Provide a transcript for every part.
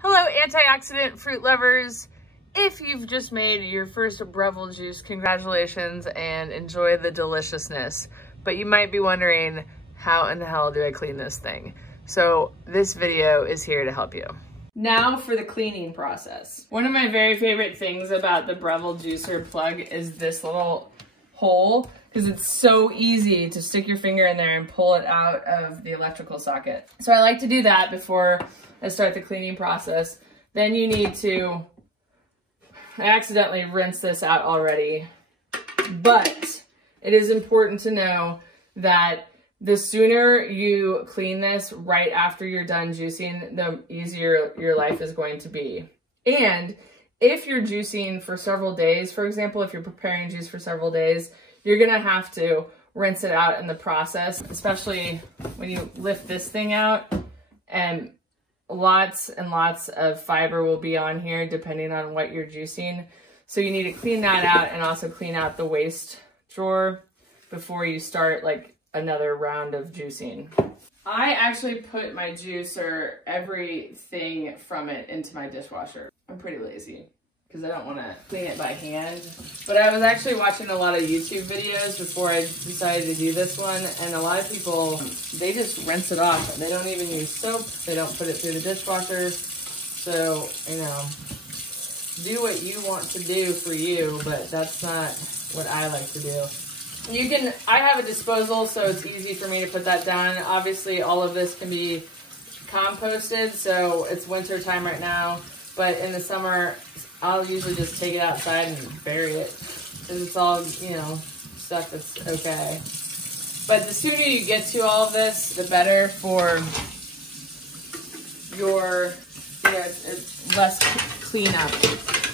Hello, antioxidant fruit lovers. If you've just made your first Breville juice, congratulations and enjoy the deliciousness. But you might be wondering, how in the hell do I clean this thing? So this video is here to help you. Now for the cleaning process. One of my very favorite things about the Breville juicer plug is this little hole, because it's so easy to stick your finger in there and pull it out of the electrical socket. So I like to do that before I start the cleaning process. Then you need to, I accidentally rinsed this out already, but it is important to know that the sooner you clean this right after you're done juicing, the easier your life is going to be. And if you're juicing for several days, for example, if you're preparing juice for several days, you're gonna have to rinse it out in the process, especially when you lift this thing out, and lots and lots of fiber will be on here depending on what you're juicing. So you need to clean that out and also clean out the waste drawer before you start like another round of juicing. I actually put my juicer, everything from it, into my dishwasher. I'm pretty lazy because I don't want to clean it by hand. But I was actually watching a lot of YouTube videos before I decided to do this one, and a lot of people, they just rinse it off. They don't even use soap. They don't put it through the dishwasher. So, you know, do what you want to do for you, but that's not what I like to do. You can, I have a disposal, so it's easy for me to put that down. Obviously, all of this can be composted, so it's winter time right now. But in the summer, I'll usually just take it outside and bury it, because it's all, you know, stuff that's okay. But the sooner you get to all of this, the better for your, you know, it's less cleanup.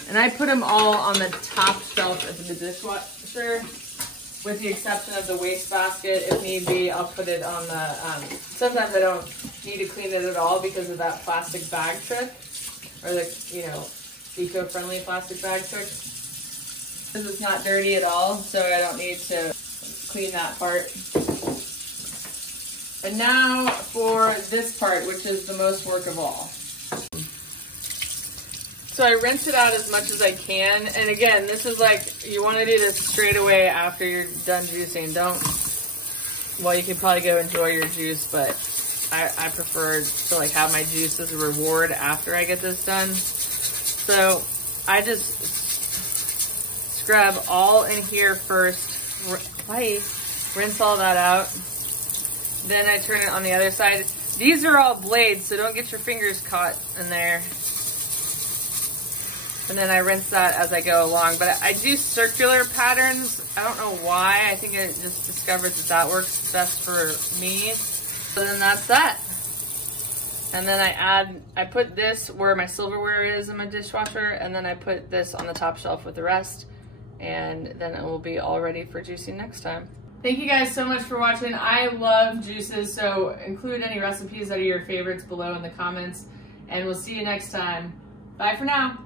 And I put them all on the top shelf of the dishwasher, with the exception of the waste-basket. If need be, I'll put it on the, sometimes I don't need to clean it at all because of that plastic bag trick, or the, you know, eco-friendly plastic bag trick. Because it's not dirty at all, so I don't need to clean that part. And now for this part, which is the most work of all. So I rinse it out as much as I can. And again, this is like, you want to do this straight away after you're done juicing. Don't, well, you could probably go enjoy your juice, but I prefer to like have my juice as a reward after I get this done. So I just scrub all in here first, rinse all that out. Then I turn it on the other side. These are all blades, so don't get your fingers caught in there. And then I rinse that as I go along. But I do circular patterns. I don't know why. I think I just discovered that that works best for me. So then that's that. And then I put this where my silverware is in my dishwasher, and then I put this on the top shelf with the rest. And then it will be all ready for juicing next time. Thank you guys so much for watching. I love juices, so include any recipes that are your favorites below in the comments. And we'll see you next time. Bye for now.